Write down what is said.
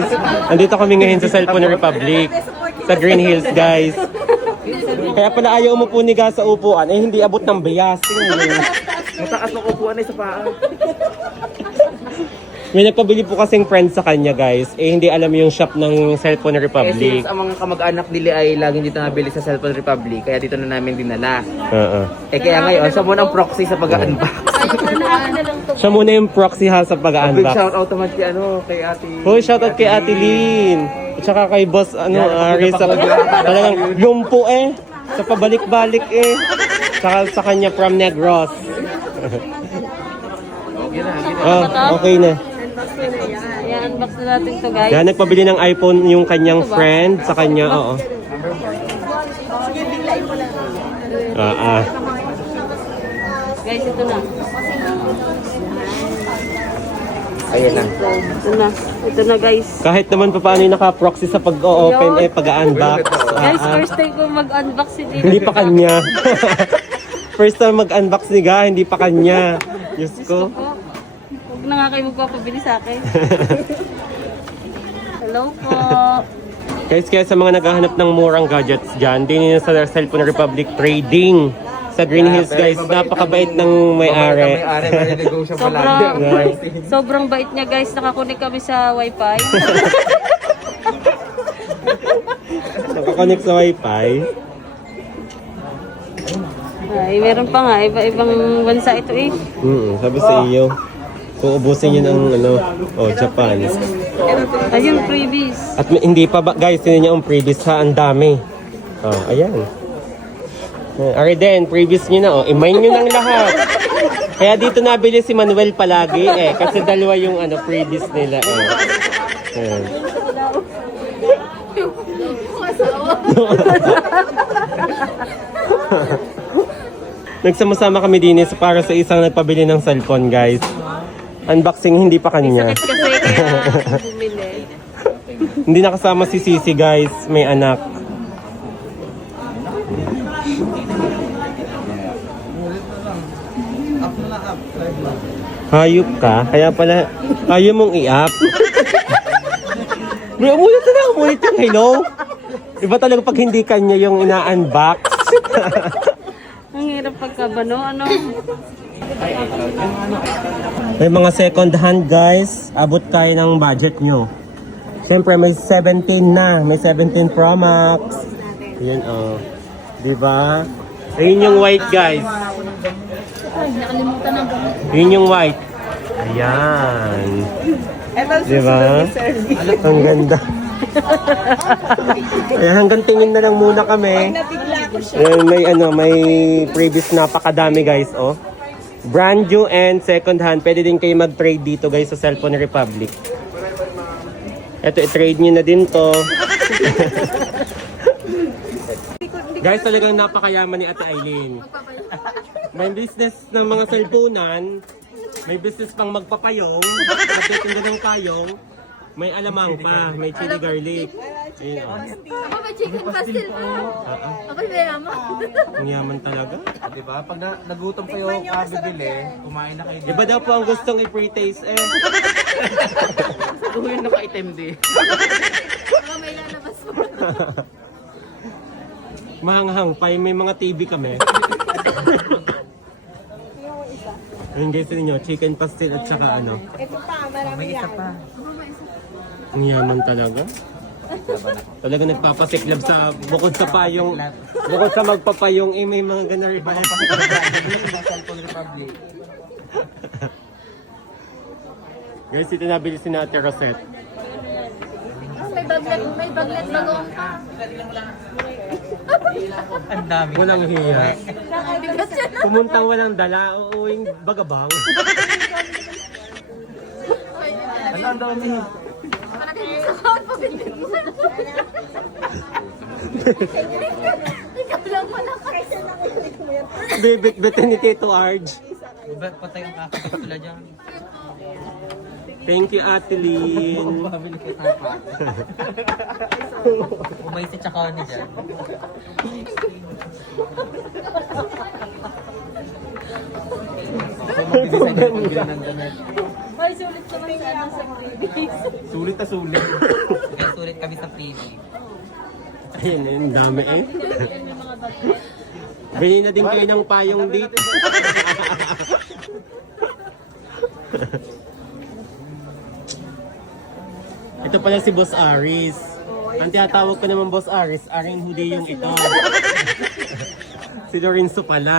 guys. Andito kami ngayon sa Cellphone Republic. Sa Green Hills, guys. Kaya pala ayaw umupo ni Ga sa upuan. Eh, hindi abot ng bias. Mataas na upuan ay sa paa. May nagpabili po kasing friend sa kanya, guys. Eh, hindi alam yung shop ng Cellphone Eh, Republic. since ang mga kamag-anak nila ay laging dito nabili sa Cellphone Republic, kaya dito na namin dinala. Eh, kaya ngayon, siya muna ang proxy sa pag-unbox. Siya muna yung proxy ha sa Big pag-unbox. shoutout naman kay Ate. Hoy, shoutout kay Ate Lynn. At saka kay Boss, Aris. Talagang yumpo eh. Sa pabalik-balik eh. Saka sa kanya from Negros. Okay na. I-unbox na natin to, guys. Yan, nagpabili ng iPhone yung kanyang friend sa kanya, oo. Guys, ito na. Ayun na. Ito na. Ito na, guys. Kahit naman pa paano yung naka-proxy sa pag-open pag-unbox. Guys, first time ko mag-unbox si Hindi pa kanya. First time mag-unbox ni Ga, hindi pa kanya. Diyos ko. Huwag na nga kayo magpapabili sa akin. Hello po. Guys, kaya sa mga naghahanap ng murang gadgets dyan, din sa Cellphone Republic Trading sa Green Hills, guys. Napakabait ng may-ari. Sobrang bait niya, guys. Nakakunik kami sa wifi. Nakakonect sa wifi. Ay, meron pa nga. Iba-ibang bansa ito eh. Sabi sa iyo, kung ubusin yun ang Japan. Ayun, freebies. At hindi pa ba, guys, yun yung previous ha, ang dami. Ayan. Arden, previous nyo na, i-mine nyo ng lahat. Kaya dito nabili si Manuel palagi kasi dalawa yung previous nila Ayan. Nagsama-sama kami din para sa isang nagpabili ng cellphone, guys. Unboxing hindi pa kanya. Sakit kasi kaya bumili. Hindi nakasama si Sisi, guys. May anak. Hayop ka? Kaya pala, ayaw mong i-up. Bro, umulit na lang. Umulit yung hello. Iba talaga pag hindi kanya yung ina-unbox. Ang hirap pagkabano, ano? May mga second hand, guys. Abot tayo ng budget nyo. Siyempre, may 17 na. May 17 Pro Max. Yan, diba? Ayun yung white, guys. Yun yung white. Ayan. Diba? Ang ganda. Ayan, hanggang tingin na lang muna kami. Ayan, may previous napakadami, guys, Brand new and second hand. Pwede din kayo mag-trade dito, guys, sa Cellphone Republic. Ito, i-trade nyo na din to. Guys, talagang napakayaman ni Ate Aileen. May business ng mga cellphonean, may business pang magpapayong, magtitinda ng payong, may alamang pa, may chili garlic. Ayun, Ako may chicken pastel pa. Ako may yaman. Ang yaman talaga. Diba? Pag nagutom kayo bibili, kumain na kayo dito. Iba daw po ang gustong i-pre-taste Kung yung naka-item di. Ako may lalabas po. Mahanghang pa, may mga TV kami. Ayun, guys, ninyo, chicken pastel at saka Ito pa, marami May isa pa. ang yaman talaga. Talaga nagpapasiklab sa bukod sa payong, bukod sa magpapayong may mga ganun rin pala. Cellphone Republic. Guys, ito nabili si Ate Rosette. May baglet bagong pa. Ang dami. Walang hiya. Bigat yan. Pumuntang walang dala, uuwing bagabang. Ano ang dami? Malagay mo sa kaon, pabintin mo. Ikaw lang malakas. Bibit-bitin ni Tito Arj. Ba't patay ang kakapatula dyan? Thank you, Ate Lynn. Pabili kayo tapa. Umay si Chakoni dyan. Kung magbibisa niyo pag ng damit. Ay, sulit naman sa ano sa mga Sulit na sulit. Kaya sulit kami sa freebie. Ayun, ang dami eh. Bili na din kayo ng payong dito. Ito pala si Boss Aris. Ang tinatawag ko naman Boss Aris, Aring Hudi yung ito. Si Lorenzo pala.